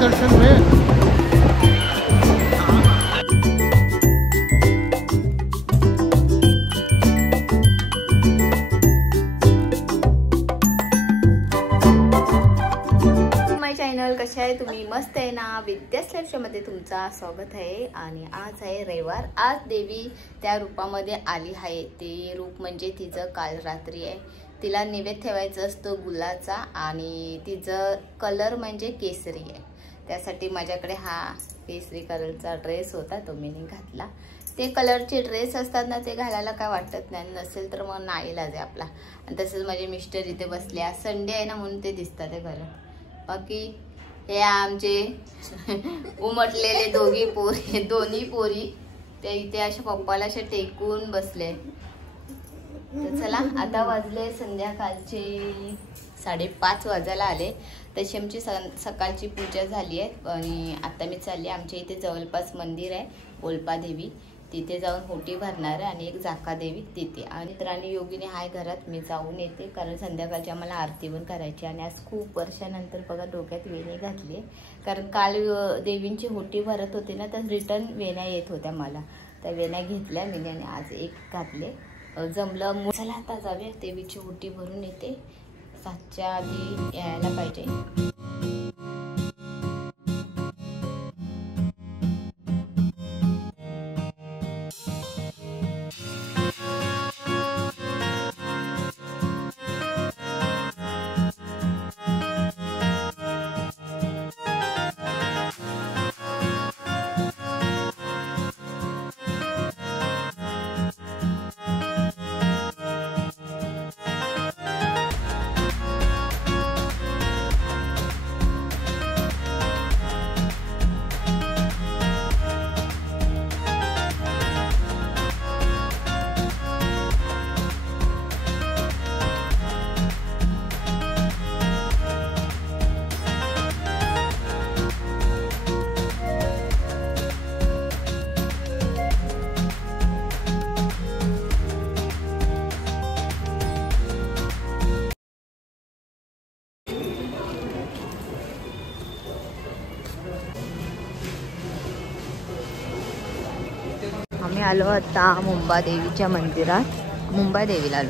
दर्शन में चॅनल कशा आहे तुम्ही? मस्त आहे ना? विद्यास लाईफमध्ये तुमचा स्वागत आहे। आणि आज आहे रविवार। आज देवी त्या रूपामध्ये आली आहे। ते रूप म्हणजे तिचं काल रात्री आहे। तिला नैवेद्य ठेवायचं असतं गुलाचा आणि तिचं कलर म्हणजे केसरी आहे। त्यासाठी माझ्याकडे हा केसरी कलरचा ड्रेस होता, तो मी घातला। ते कलरचे ड्रेस असतात ना, ते घालायला काय वाटत नाही, नसेल तर मग नाही लाजे आपला। आणि तसंच माझे मिस्टर इथे बसले, आज संडे आहे ना म्हणून ते दिसतात आहे घरात। बाकी हे आमचे उमटलेले दोन्ही पोरी ते इथे अशा पप्पाला अशा टेकून बसले। तर चला आता वाजले संध्याकाळचे 5:30 वाजायला आले। तशी आमची सकाळची पूजा झाली आहे आणि आता मी चालली आमच्या इथे जवळपास मंदिर आहे गोलपा देवी, तिथे जाऊन होटी भरणार आहे आणि एक जाका देवी तिथे। आणि राणी योगिनी आहे घरात, मी जाऊन येते कारण संध्याकाळची आम्हाला आरती पण करायची। आणि आज खूप वर्षानंतर बघा डोक्यात वेणी घातली, कारण काल देवींची होटी भरत होती ना, तर रिटर्न वेण्या येत होत्या मला, त्या वेण्या घेतल्या मी आणि आज एक घातले। जमलं, चला आता जाऊया देवीची होटी भरून येते, 7च्या आधी यायला पाहिजे। आम्ही आलो आता मुंबा देवीच्या मंदिरात, मुंबा देवीला आलो।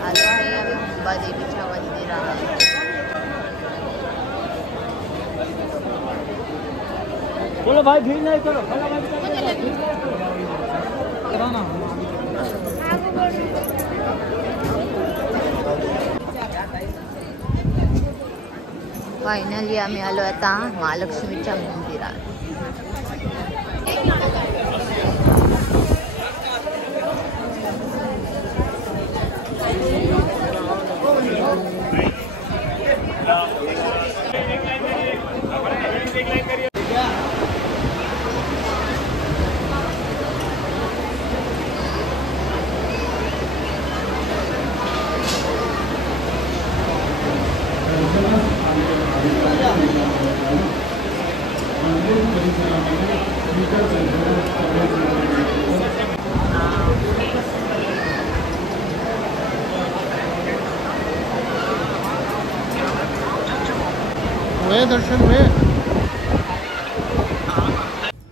आलो आहे आम्ही मुंबा देवीच्या मंदिरात। बोलो भाई भीड़ नहीं करो, फायनली आम्ही आलो आता महालक्ष्मीच्या मंदिरात। दर्शन में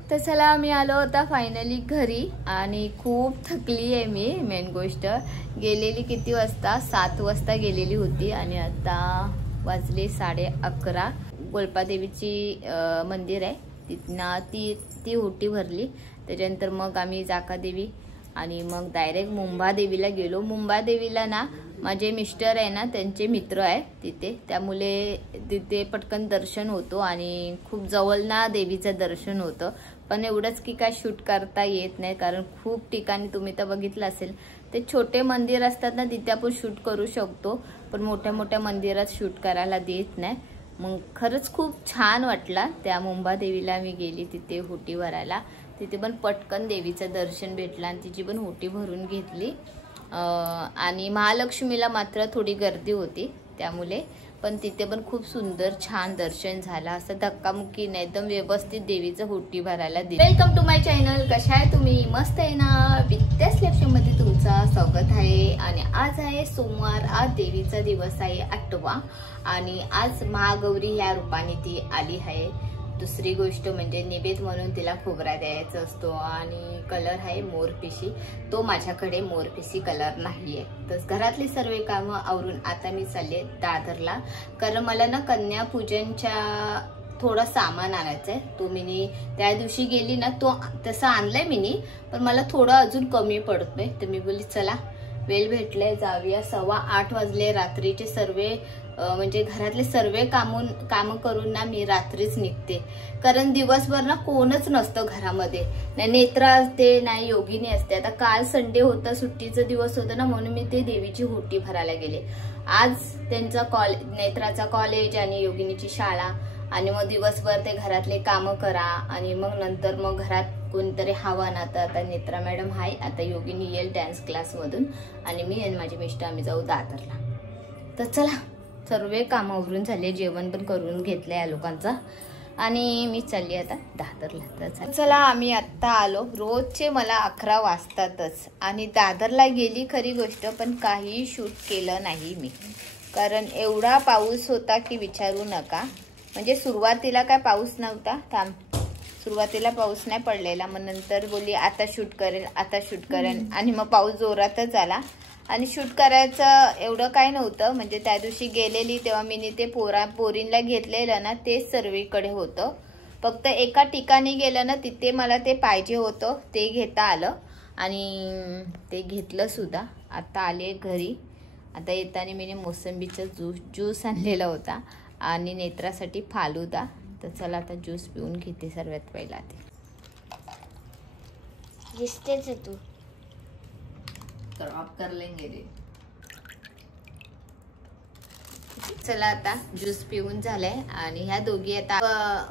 तर चला मी आलो होता फायनली घरी आणि खूप थकली आहे मी। मेन गोष्ट गेलेली किती वाजता, 7 वाजता गेलेली होती आणि आता वाजले 11:30। गोलपा देवीची मंदिर आहे तिथनं ती होटी भरली, त्याच्यानंतर मग आम्ही जाका देवी आणि मग डायरेक्ट मुंबा देवीला गेलो। मुंबा देवीला ना माझे मिस्टर आहे ना, त्यांचे मित्र आहे तिथे, त्यामुळे तिथे पटकन दर्शन होतो आणि खूप जवळ ना देवीचं दर्शन होतं। पण एवढंच की काय शूट करता येत नाही, कारण खूप ठिकाणी तुम्ही तर बघितलं असेल ते छोटे मंदिर असतात ना, तिथे आपण शूट करू शकतो, पण मोठ्या मोठ्या मंदिरात शूट करायला देत नाही। मग खरंच खूप छान वाटला. त्या मुंबादेवीला मी गेली तिथे ओटी भरायला. तिथे पण पटकन देवीचं दर्शन भेटलं आणि तिची पण ओटी भरून घेतली. आणि महालक्ष्मीला मात्र थोडी गर्दी होती त्यामुळे, पण तिथे पण खूप सुंदर छान दर्शन झालं. असं धक्कामुक्की नाही, एकदम व्यवस्थित देवीचं ओटी भरायला दिली. Welcome to my channel. कशा आहे तुम्ही? मस्त आहे ना? विद्यास लक्ष्मीमध्ये तुमचं स्वागत आहे. आणि आज आहे सोमवार. आज देवीचा दिवस आहे 8वा आणि आज महागौरी ह्या रूपाने ती आली आहे. दुसरी गोष्ट म्हणजे निवेद म्हणून तिला खोबरा द्यायचा असतो आणि कलर आहे मोरपिशी. तो माझ्याकडे मोरपिशी कलर नाहीये. तर घरातली सर्व कामं आवरून आता मी चालले दादरला, कारण मला ना कन्यापूजनच्या थोडं सामान आणायचं आहे. तो मी त्या दिवशी गेली ना, तो तसं आणलंय मी, पण मला थोडं अजून कमी पडतोय. तर मी बोलली चला वेळ भेटले जाऊया. 7:15 वाजले. रात्रीचे सर्व म्हणजे घरातले सर्व कामं करून ना मी रात्रीच निघते, कारण दिवसभर ना कोणच नसतं घरामध्ये. नाही नेत्रा असते नाही योगिनी असते. आता काल संडे होता, सुट्टीचा दिवस होता ना, म्हणून मी ते देवीची ओटी भरायला गेले. आज त्यांचा नेत्राचा कॉलेज आणि योगिनीची शाळा, आणि मग दिवसभर ते घरातले कामं करा आणि मग नंतर मग घरात कोणतरी हवा ना. आता नेत्रा मॅडम आहे, आता योगिनी येईल डान्स क्लासमधून आणि मी आणि माझे मिस्टर आम्ही जाऊ दादरला. तर चला सर्व कामावरून झाले, जेवण पण करून घेतलं या लोकांचा आणि मी चालली आता दादरला. तर चला आम्ही आत्ता आलो. रोजचे मला 11 वाजतातच आणि दादरला गेली खरी गोष्ट, पण काही शूट केलं नाही मी, कारण एवढा पाऊस होता की विचारू नका. म्हणजे सुरुवातीला काय पाऊस नव्हता, सुरुवातीला पाऊस नाही पडलेला. मग नंतर बोलली आता शूट करेन आणि मग पाऊस जोरातच आला आणि शूट करायचं एवढं काय नव्हतं. म्हणजे त्या दिवशी गेलेली तेव्हा मी ते पोरींला घेतलेलं ना, तेच सर्वीकडे होतं. फक्त एका ठिकाणी गेलं ना, तिथे मला ते पाहिजे होतं, ते घेता आलं आणि ते घेतलं सुद्धा. आता आले घरी. आता येताना मी मोसंबीचा ज्यूस आणलेला होता आणि नेत्रासाठी फालुदा. तर चला आता ज्यूस पिऊन घेते सर्वात पहिला. ते दिसतेच तू तर ऑफ कर लेंगे रे. चला आता ज्यूस पिऊन झालाय आणि ह्या दोघी आता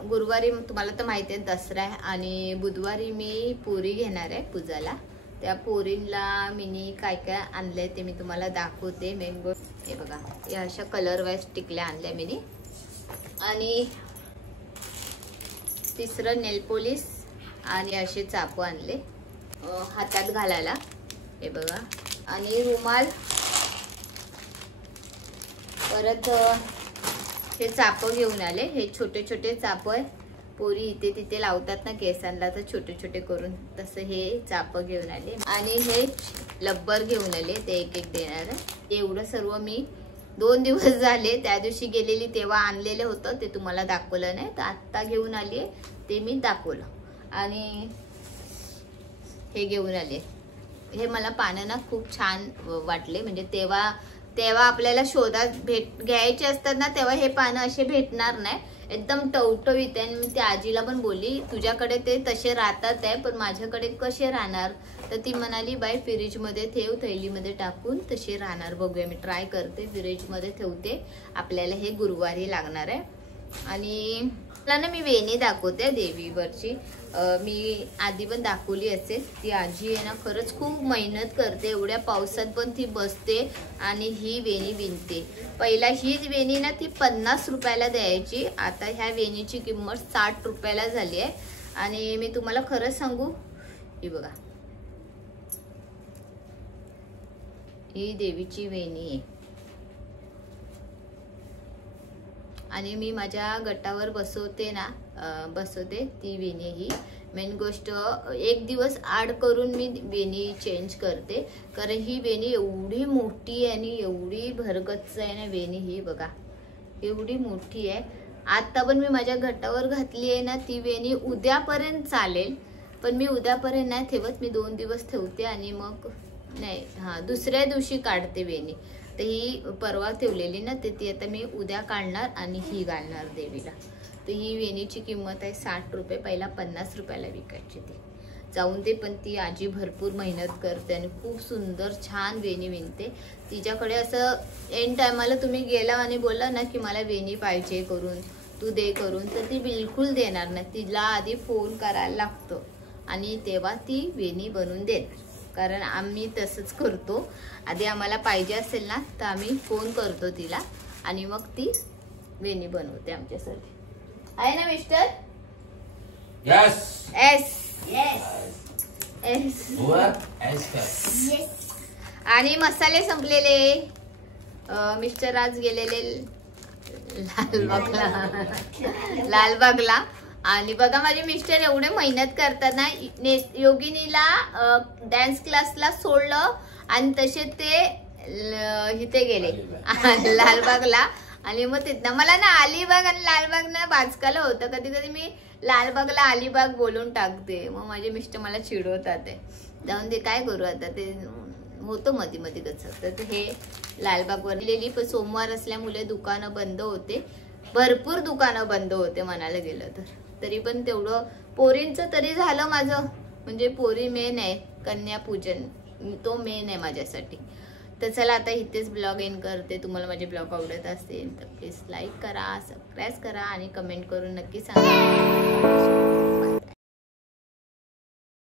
गुरुवारी तुम्हाला तर माहिती आहे दसरा आहे आणि बुधवारी मी पुरी घेणार आहे पूजाला. त्या पोरींला मी काय काय आणलंय ते मी तुम्हाला दाखवते. मँगो हे बघा, या अशा कलर वाईज टिकल्या आणल्या मी. आणि तिसरं नेल पॉलिश आणि असे चाकू आणले हातात घालायला, हे बघा. आणि रुमाल, परत हे चापं घेऊन आले. हे छोटे छोटे चापं आहे, पोरी इथे तिथे लावतात ना केसांना, तर छोटे छोटे करून तसं हे चापं घेऊन आले. आणि हे लब्बर घेऊन आले, ते एक एक देणार आहे. एवढं सर्व मी 2 दिवस झाले, त्या दिवशी गेलेली तेव्हा आणलेलं होतं, ते तुम्हाला दाखवलं नाही. तर आत्ता घेऊन आली ते मी दाखवलं. आणि हे घेऊन आले. हे मला पानं ना खूप छान वाटले. म्हणजे तेव्हा आपल्याला शोधात घ्यायचे असतात ना, तेव्हा हे पानं असे भेटणार नाही, एकदम टवटवीत आहे. मी त्या आजीला पण बोलली तुझ्याकडे ते तसे राहतात आहे, पण माझ्याकडे कसे राहणार. तर ती म्हणाली बाई फ्रीजमध्ये ठेव, थैलीमध्ये टाकून तसे राहणार. बघूया, मी ट्राय करते, फ्रीजमध्ये ठेवते. आपल्याला हे गुरुवारी लागणार आहे. आणि मला ना मी वेणी दाखवते देवीवरची. मी आधी पण दाखवली असेल. ती आजी आहे ना खरंच खूप मेहनत करते, एवढ्या पावसात पण ती बसते आणि ही वेणी विणते. पहिला हीच वेणी ना ती 50 रुपयाला द्यायची, आता ह्या वेणीची किंमत 60 रुपयाला झाली आहे. आणि मी तुम्हाला खरंच सांगू, ही बघा, ही देवीची वेणी आहे. आणि मी माझ्या गटावर बसवते ती वेणी. ही मेन गोष्ट, एक दिवस आड करून मी वेणी चेंज करते, कारण ही वेणी एवढी मोठी आहे आणि एवढी भरगच्च आहे ना वेणी. ही बघा एवढी मोठी आहे. आता पण मी माझ्या गटावर घातली आहे ना ती वेणी. उद्यापर्यंत चालेल, पण मी उद्यापर्यंत नाही ठेवत, मी 2 दिवस ठेवते आणि मग नाही दुसऱ्या दिवशी काढते वेणी. तर ही परवा ठेवलेली ना, तर ती आता मी उद्या काढणार आणि ही घालणार देवीला. तर ही वेणीची किंमत आहे 60 रुपये. पहिला 50 रुपयाला विकायची ती. जाऊन दे, पण ती आजी भरपूर मेहनत करते आणि खूप सुंदर छान वेणी विणते. तिच्याकडे असं एंड टायमाला तुम्ही गेला आणि बोलला ना की मला वेणी पाहिजे करून, तू दे करून, तर ती बिलकुल देणार नाही. तिला आधी फोन करायला लागतो आणि तेव्हा ती वेणी बनवून देणार. कारण आम्ही तसंच करतो, आधी आम्हाला पाहिजे असेल ना तर आम्ही फोन करतो तिला आणि मग ती वेणी बनवते आमच्यासाठी. आहे ना मिस्टर? यस एस एस आणि मसाले संपलेले. मिस्टर आज गेलेले लालबागला आणि बघा माझे मिस्टर एवढे मेहनत करतात ना. योगिनीला डान्स क्लासला सोडलं आणि तसे ते इथे गेले लालबागला. आणि मग तिथं मला ना अलिबाग आणि लालबाग ना बाजकाला होतं. कधी कधी मी लालबागला अलिबाग बोलून टाकते, मग माझे मिस्टर मला चिडवतात. ते जाऊन ते काय करू आता, ते होतं मध्ये मध्ये कसं. तर हे लालबागवर लिहिलेली, पण सोमवार असल्यामुळे दुकानं बंद होते, भरपूर दुकानं बंद होते म्हणायला गेलं तर. तरी पण तेवढं पोरींचं तरी झालं माझं. म्हणजे पोरी मेन आहे, कन्यापूजन तो मेन आहे माझ्यासाठी. तर चला आता इथेच ब्लॉग एंड करते. तुम्हाला माझे ब्लॉग आवडत असतील तर प्लीज लाईक करा, सबस्क्राईब करा आणि कमेंट करून नक्की सांगा.